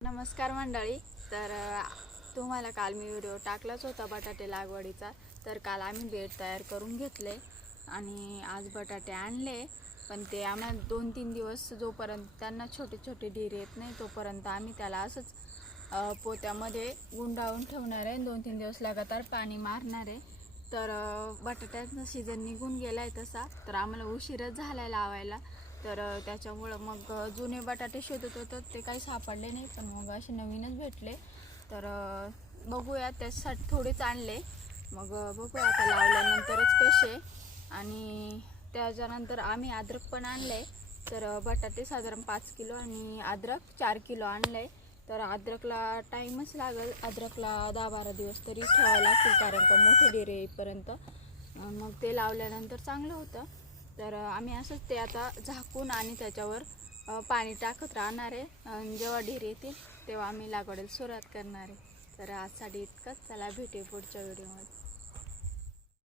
नमस्कार मंडळी. तर तुम्हाला काल मी व्हिडिओ टाकलाच होता बटाटे लागवडीचा. तर काल आम्ही बेड तयार करून घेतले आणि आज बटाटे आणले. पण ते आम्हाला 2-3 दिवस जोपर्यंत त्यांना छोटे छोटे ढीर येत नाही तोपर्यंत आम्ही त्याला असंच पोत्यामध्ये गुंडाळून ठेवणार आहे. 2-3 दिवस लगातार पाणी मारणार आहे. तर बटाट्याचा सीझन निघून गेला आहे तसा, तर आम्हाला उशीरच झाला लावायला. तर त्याच्यामुळं मग जुने बटाटे शोधत होतो, ते काही सापडले नाही. पण मग असे नवीनच भेटले. तर बघूया, त्यासाठी थोडेच आणले. मग बघूया आता लावल्यानंतरच कसे. आणि त्याच्यानंतर आम्ही अद्रक पण आणले. तर बटाटे साधारण 5 किलो आणि अद्रक 4 किलो आणले. तर अद्रकला टाईमच लागेल. अद्रकला 10-12 दिवस तरी ठेवावं लागतील, कारण का मोठे डेरे येईपर्यंत. मग ते लावल्यानंतर चांगलं होतं. तर आम्ही असंच ते आता झाकून आणि त्याच्यावर पाणी टाकत राहणार आहे. जेव्हा ढीर येतील तेव्हा आम्ही लागवडीला सुरुवात करणार आहे. तर आजसाठी इतकंच. चला भेटू पुढच्या व्हिडिओमध्ये.